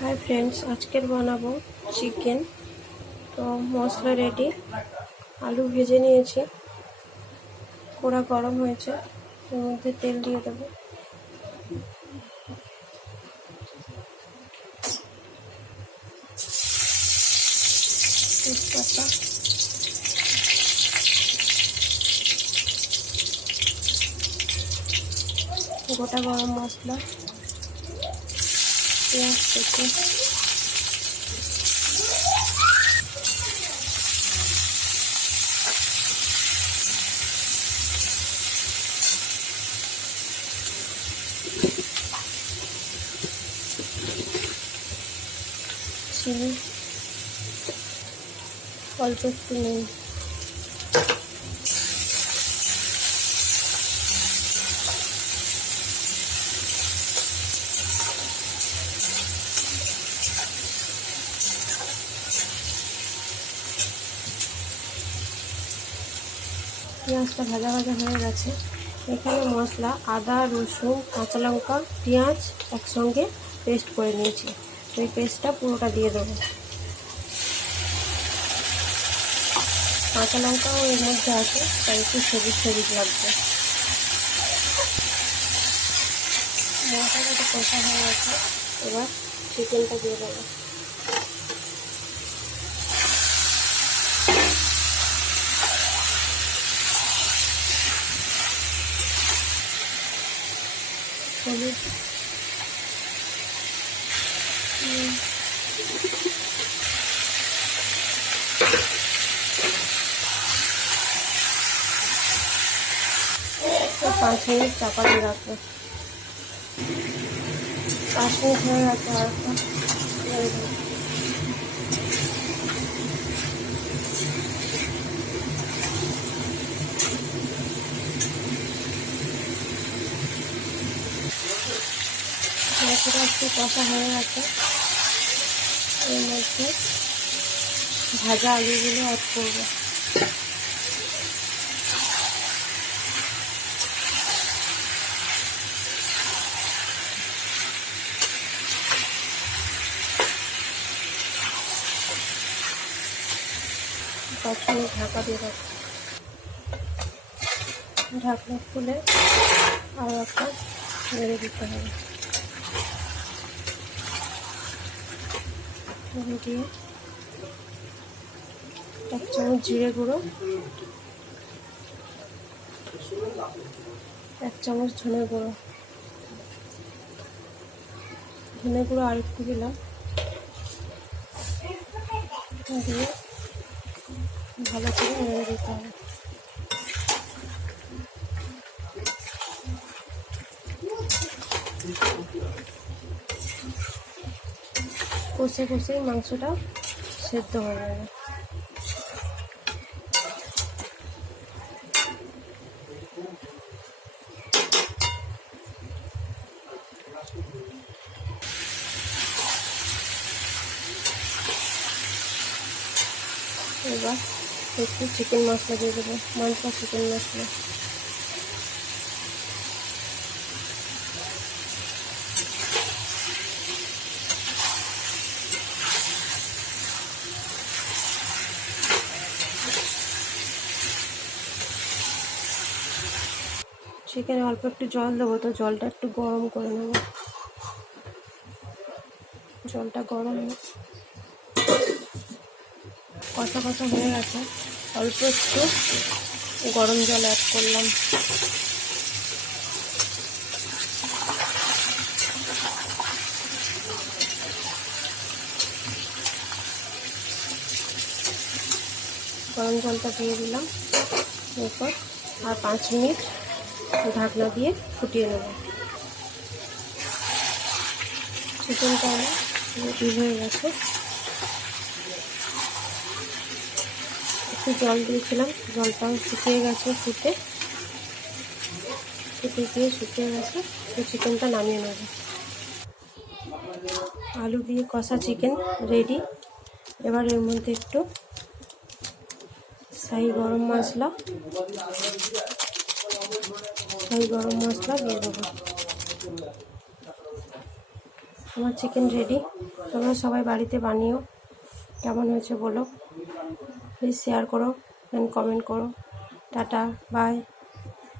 Hi friends, আজকের বানাবো chicken. তো মশলা রেডি আলু ভেজে নিয়েছি। কড়া গরম হয়েছে, এর মধ্যে তেল দিয়ে দেবো। তেজপাতা। গোটা গরম মশলা। পেঁয়াজ অল্প একটু নুন পেঁয়াজটা ভাজা ভাজা হয়ে গেছে। এখানে মশলা, আদা, রসুন, কাঁচা লঙ্কা, পেঁয়াজ একসঙ্গে পেস্ট করে নিয়েছি। ওই পেস্টটা পুরোটা দিয়ে দেবো। কাঁচা লঙ্কাও এর মধ্যে আছে, তাই একটু সবুজ সবুজ লাগবে। মশলাটা কষা হয়ে গেছে, এবার চিকেনটা দিয়ে দেবো। তো পাঁচ মিনিট চাপা দিয়ে রাখব পাঁচ মিনিট হয়ে গেছে আর একটা কষা হয়ে গেছে। এর মধ্যে ভাজা আলুগুলো অ্যাড করব। ঢাকা দিয়ে রাখব ঢাকনা খুলে আর একটা নেড়ে দিতে হবে। দিয়ে এক চামচ জিরে গুঁড়ো, এক চামচ ধনে গুঁড়ো। ধনে গুঁড়ো আর একটু দিলাম। দিয়ে ভালো করে নেড়ে দিতে হবে। কষে কষে মাংসটা সেদ্ধ হয়ে যাবে। এবার একটু চিকেন মশলা দিয়ে দেবো মাংসা চিকেন মশলা। চিকেনে অল্প একটু জল দেবো, তো জলটা একটু গরম করে নেব। জলটা গরম কষা কষা হয়ে গেছে। অল্প একটু গরম জল অ্যাড করলাম। গরম জলটা দিয়ে দিলাম। এরপর আর পাঁচ মিনিট ঢাকনা দিয়ে ফুটিয়ে নেব। চিকেনটা রেডি হয়ে গেছে। একটু জল দিয়েছিলাম, জলটাও শুকিয়ে গেছে ফুটে। ফুটে দিয়ে শুকিয়ে গেছে, তো চিকেনটা নামিয়ে নেব। আলু দিয়ে কষা চিকেন রেডি। এবার এর মধ্যে একটু সাই গরম মশলা শাহি গরম মশলা দিয়ে দেবো। আমার চিকেন রেডি তোমরা সবাই বাড়িতে বানিও। কেমন হয়েছে বলো। প্লিজ শেয়ার করো অ্যান্ড কমেন্ট করো। Tata bye